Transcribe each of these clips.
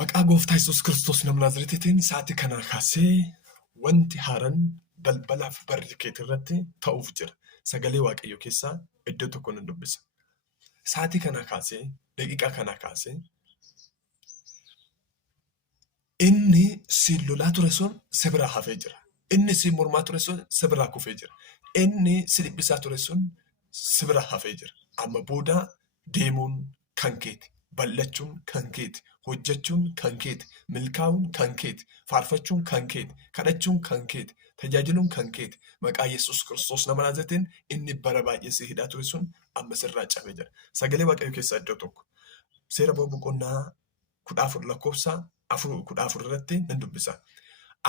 Maqaa gooftaa Yesuus Kiristoos nama Naazreetiitiin sa'aatii kana kaasee wanti haaraan balbalaaf barri keetii irratti ta'uuf jira. Sagalee Waaqayyoo keessaa iddoo tokko nan dubbisa. Sa'aatii kana kaasee, daqiiqaa kana kaasee, inni si lolaa ture sun si biraa hafee jira. Inni si mormaa ture sun si biraa kufee jira. Inni si dhiphisaa ture sun si biraa hafee jira. Amma booda deemuun kan keeti. Bal'achuun kan keeti. Hojjechuun kan keeti. Milkaa'uun kan keeti. Faarfachuun kan keeti. Kadhachuun kan keeti. Tajaajiluun kan keeti. Maqaa Yesuus Kiristoos nama Naazreetiin inni bara baay'ee si hidhaa ture sun amma sirraa cabee jira. Sagalee Waaqayyoo keessaa iddoo tokko. Seera boqonnaa 14 lakkoofsa 14 irratti nan dubbisa.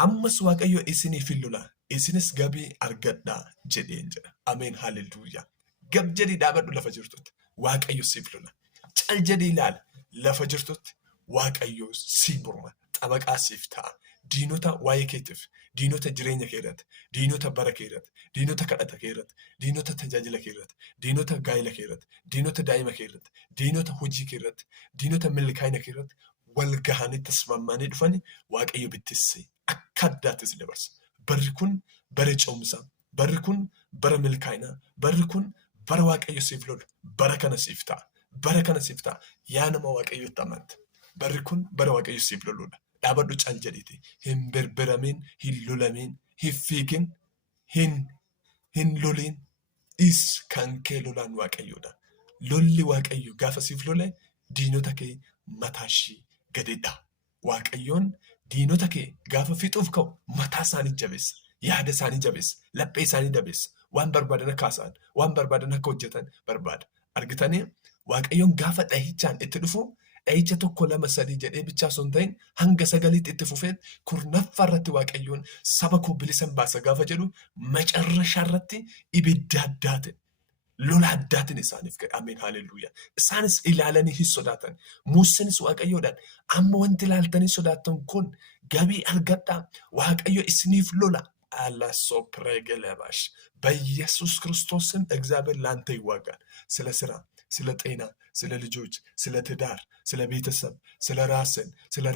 Ammas Waaqayyo isiniif hin lola, isinis gabii argadhaa jedheen jedha. Ameen haalleluuyaa. Gab jedhii dhaabadhu lafa jirtutti. Waaqayyo siif lola. Cal jedhii ilaali lafa jirtutti. Waaqayyo si morma. Xabaqaa siif ta'a. Diinota waa'ee keetiif, diinota jireenya kee irratti, diinota bara kee irratti, diinota kadhata kee irratti, diinota tajaajila kee irratti, diinota gaa'ila kee irratti, diinota daa'ima kee irratti, diinota hojii kee irratti, diinota milkaa'ina kee irratti wal gahanii tasmammanii dhufanii Waaqayyo bittissee akka addaattis dabarsa. Barri kun bara ce'umsaa, barri kun bara milkaa'inaa, barri kun bara Waaqayyo siif lolu, bara kana siif ta'a, bara kana siif ta'a. Yaa nama Waaqayyotti amante, barri kun bara Waaqayyo siif loludha. Dhaabadhu cal jedhiti. Hin berberamin, hin lolamin, hin fiigin, hin lolin. Is kan kee lolaan Waaqayyoodha. Lolli Waaqayyo gaafa siif lole diinota kee mataashii gadidha. Waaqayyoon diinota kee gaafa fixuuf ka'u mataa isaanii jabeessa. Yaada isaanii jabeessa. Laphee isaanii jabeessa. Waan barbaadan akka haasa'an, waan barbaadan akka hojjetan barbaada. Argitanii Waaqayyoon gaafa dhahichaan itti dhufu dhahicha tokko lama sadii jedhee bichaa osoo hin ta'in hanga sagaliitti itti fufeet kurnaffaa irratti Waaqayyoon saba koo bilisa baasa gaafa jedhu macarrashaa irratti ibidda addaatiin lola addaatiin isaaniif ga'e. Ameen haalleluuyaa. Isaanis ilaalanii hin sodaatan. Muusenis Waaqayyoodhaan amma wanti ilaaltanii sodaattan kun gabii argadhaa. Waaqayyo isiniif lola. አላሶፕሬገለባሽ በኢየሱስ ክርስቶስም እግዚአብሔር ላንተ ይዋጋል። ስለ ስራ፣ ስለ ጤና፣ ስለ ልጆች፣ ስለ ትዳር፣ ስለ ቤተሰብ፣ ስለ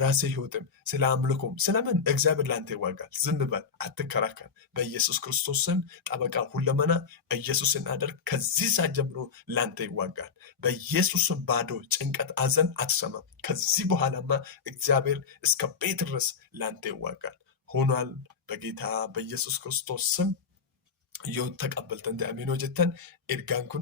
ራስህ ህይወትም፣ ስለ አምልኮም፣ ስለምን እግዚአብሔር ላንተ ይዋጋል። ዝም በል፣ አትከራከር። በኢየሱስ ክርስቶስም ጠበቃ ሁለመና ኢየሱስን አድርግ። ከዚህ ሰዓት ጀምሮ ላንተ ይዋጋል። በኢየሱስም ባዶ ጭንቀት፣ አዘን አትሰማም። ከዚህ በኋላማ እግዚአብሔር እስከ ቤት ድረስ ላንተ ይዋጋል። ሆኗል። በጌታ በኢየሱስ ክርስቶስ ስም yoo taqabbaltan ta'e amiin hojjettan ergaan kun